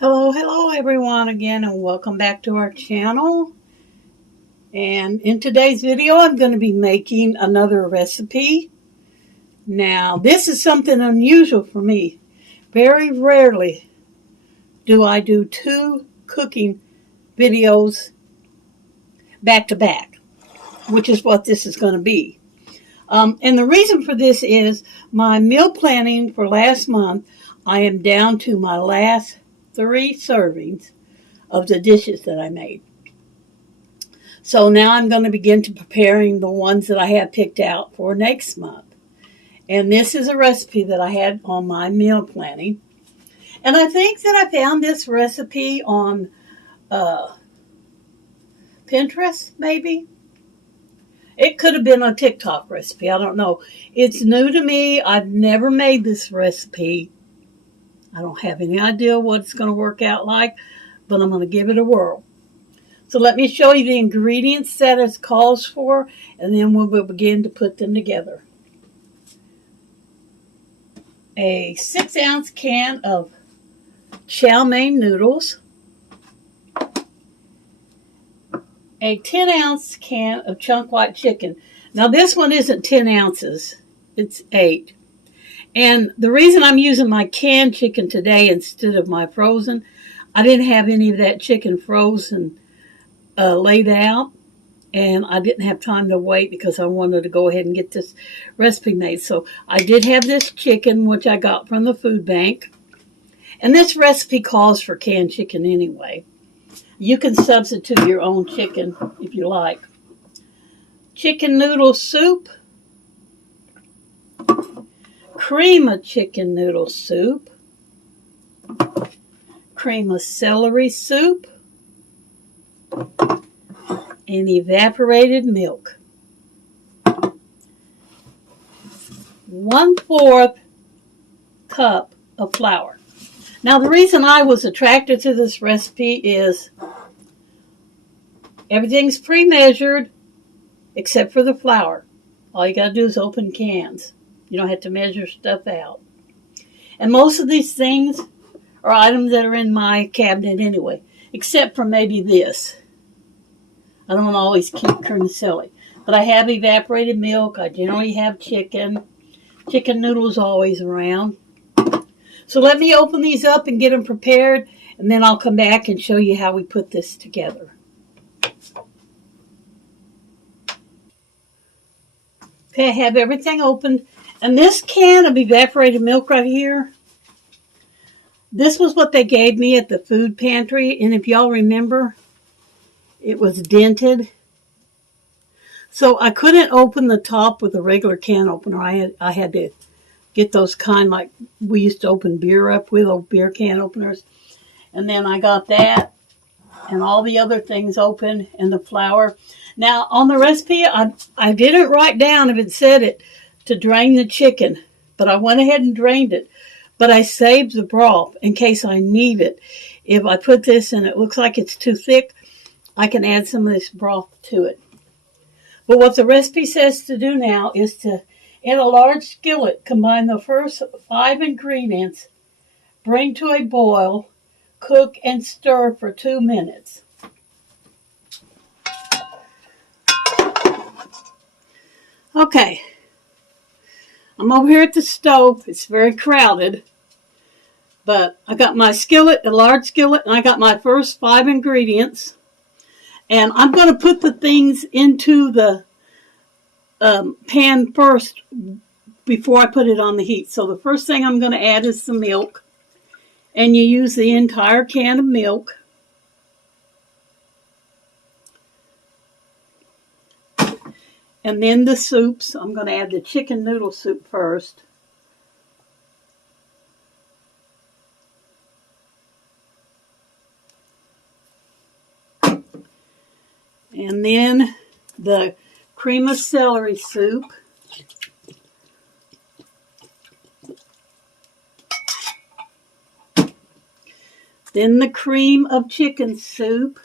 Hello everyone again, and welcome back to our channel. And in today's video I'm going to be making another recipe. Now this is something unusual for me. Very rarely do I do two cooking videos back to back, which is what this is going to be. And the reason for this is my meal planning for last month. I am down to my last 3 servings of the dishes that I made. So now I'm going to begin to preparing the ones that I have picked out for next month. And this is a recipe that I had on my meal planning. And I think that I found this recipe on Pinterest, maybe. It could have been a TikTok recipe. I don't know. It's new to me. I've never made this recipe. I don't have any idea what it's going to work out like, but I'm going to give it a whirl. So let me show you the ingredients that it calls for, and then we'll begin to put them together. A 6-ounce can of chow mein noodles. A 10-ounce can of chunk white chicken. Now this one isn't 10 ounces, it's 8. And the reason I'm using my canned chicken today instead of my frozen, I didn't have any of that chicken frozen laid out, and I didn't have time to wait because I wanted to go ahead and get this recipe made. So I did have this chicken, which I got from the food bank. And this recipe calls for canned chicken anyway. You can substitute your own chicken if you like. Chicken noodle soup. Cream of chicken noodle soup. Cream of celery soup. And evaporated milk. 1/4 cup of flour. Now the reason I was attracted to this recipe is everything's pre-measured except for the flour. All you gotta do is open cans. You don't have to measure stuff out. And most of these things are items that are in my cabinet anyway, except for maybe this. I don't always keep vermicelli. But I have evaporated milk. I generally have chicken. Chicken noodles always around. So let me open these up and get them prepared, and then I'll come back and show you how we put this together. Okay, I have everything opened. And this can of evaporated milk right here, this was what they gave me at the food pantry. And if y'all remember, it was dented. So I couldn't open the top with a regular can opener. I had to get those kind like we used to open beer up with, old beer can openers. And then I got that and all the other things open and the flour. Now on the recipe, I didn't write down if it said it to drain the chicken, but I went ahead and drained it. But I saved the broth in case I need it. If I put this and it looks like it's too thick, I can add some of this broth to it. But what the recipe says to do now is to, in a large skillet, combine the first 5 ingredients, bring to a boil, cook and stir for 2 minutes. Okay, I'm over here at the stove. It's very crowded, but I got my skillet, a large skillet, and I got my first 5 ingredients. And I'm going to put the things into the pan first before I put it on the heat. So the first thing I'm going to add is the milk. And you use the entire can of milk. And then the soups. I'm going to add the chicken noodle soup first. And then the cream of celery soup. Then the cream of chicken soup.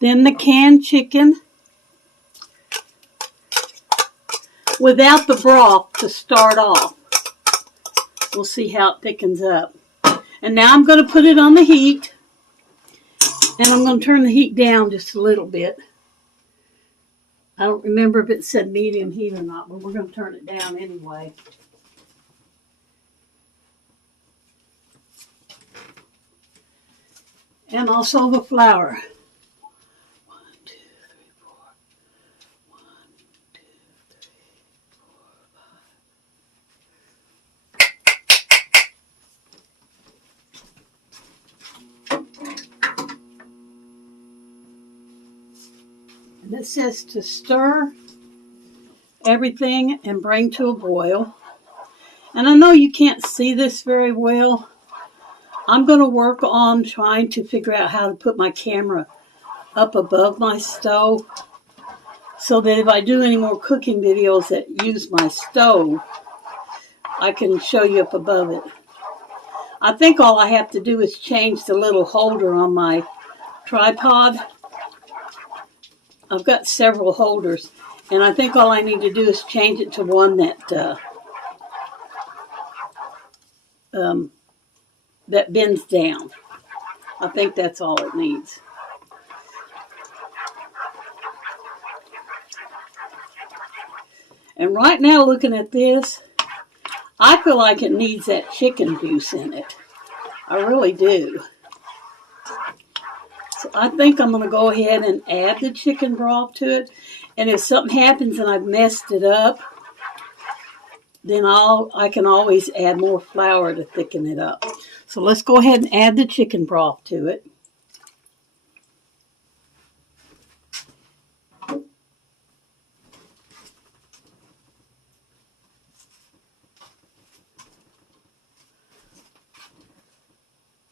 Then the canned chicken. without the broth to start off. We'll see how it thickens up. And now I'm going to put it on the heat. And I'm going to turn the heat down just a little bit. I don't remember if it said medium heat or not, but we're going to turn it down anyway. And also the flour. 1, 2, 3, 4. 1, 2, 3, 4, 5. And it says to stir everything and bring to a boil. And I know you can't see this very well. I'm going to work on trying to figure out how to put my camera up above my stove so that if I do any more cooking videos that use my stove, I can show you up above it. I think all I have to do is change the little holder on my tripod. I've got several holders, and I think all I need to do is change it to one that that bends down. I think that's all it needs. And right now, looking at this, I feel like it needs that chicken juice in it. I really do. So I think I'm going to go ahead and add the chicken broth to it. And if something happens and I've messed it up, then I can always add more flour to thicken it up. So let's go ahead and add the chicken broth to it.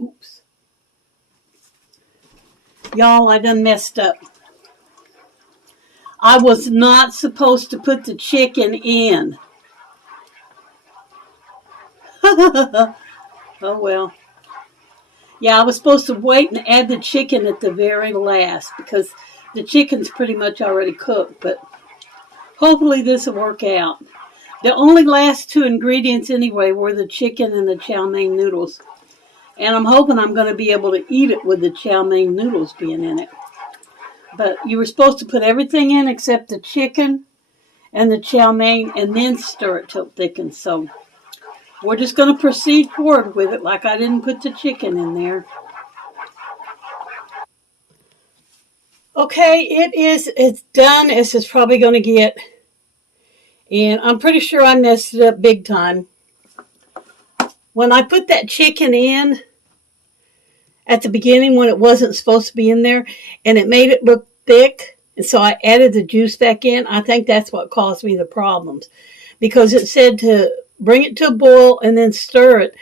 Oops. Y'all, I done messed up. I was not supposed to put the chicken in. Oh well. Yeah, I was supposed to wait and add the chicken at the very last because the chicken's pretty much already cooked, but hopefully this will work out. The only last two ingredients anyway were the chicken and the chow mein noodles. And I'm hoping I'm going to be able to eat it with the chow mein noodles being in it. But you were supposed to put everything in except the chicken and the chow mein and then stir it till it thickens. So we're just going to proceed forward with it like I didn't put the chicken in there. Okay, it's done as it's probably going to get. And I'm pretty sure I messed it up big time. When I put that chicken in at the beginning when it wasn't supposed to be in there and it made it look thick, and so I added the juice back in, I think that's what caused me the problems. Because it said to bring it to a boil and then stir it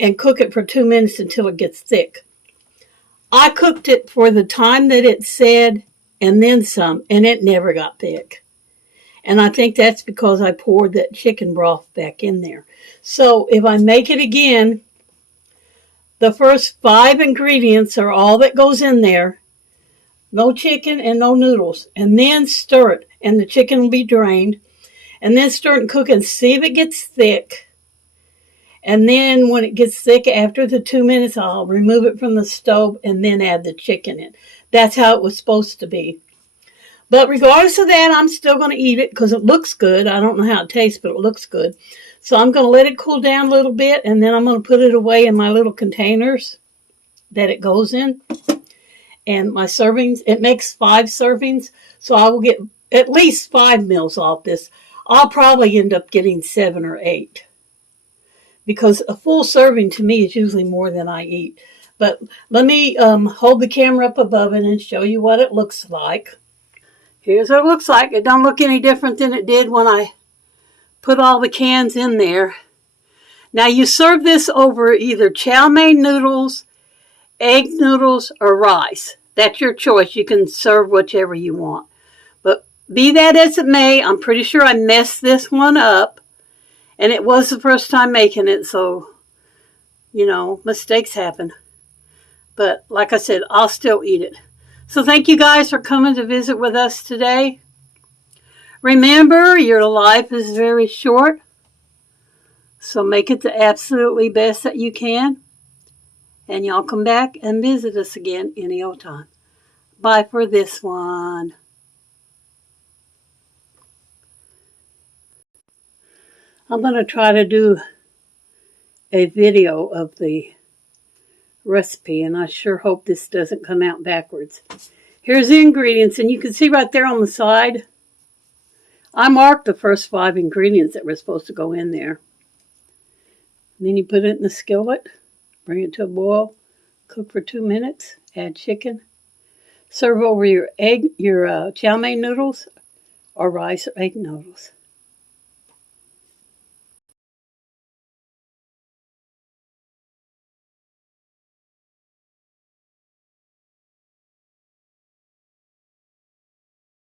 and cook it for 2 minutes until it gets thick. I cooked it for the time that it said and then some, and it never got thick. And I think that's because I poured that chicken broth back in there. So if I make it again, the first 5 ingredients are all that goes in there. No chicken and no noodles. And then stir it. And the chicken will be drained. And then stir it and cook and see if it gets thick. And then when it gets thick after the 2 minutes, I'll remove it from the stove and then add the chicken in. That's how it was supposed to be. But regardless of that, I'm still going to eat it because it looks good. I don't know how it tastes, but it looks good. So I'm going to let it cool down a little bit, and then I'm going to put it away in my little containers that it goes in. And my servings, it makes 5 servings, so I will get at least 5 meals off this. I'll probably end up getting 7 or 8. Because a full serving to me is usually more than I eat. But let me hold the camera up above it and show you what it looks like. Here's what it looks like. It don't look any different than it did when I put all the cans in there. Now you serve this over either chow mein noodles, egg noodles, or rice. That's your choice. You can serve whichever you want. But be that as it may, I'm pretty sure I messed this one up. And it was the first time making it, so, you know, mistakes happen. But like I said, I'll still eat it. So thank you guys for coming to visit with us today. Remember, your life is very short, so make it the absolutely best that you can. And y'all come back and visit us again any old time. Bye for this one. I'm going to try to do a video of the recipe, and I sure hope this doesn't come out backwards. Here's the ingredients, and you can see right there on the side, I marked the first 5 ingredients that were supposed to go in there. And then you put it in the skillet, bring it to a boil, cook for 2 minutes, add chicken, serve over your chow mein noodles or rice or egg noodles.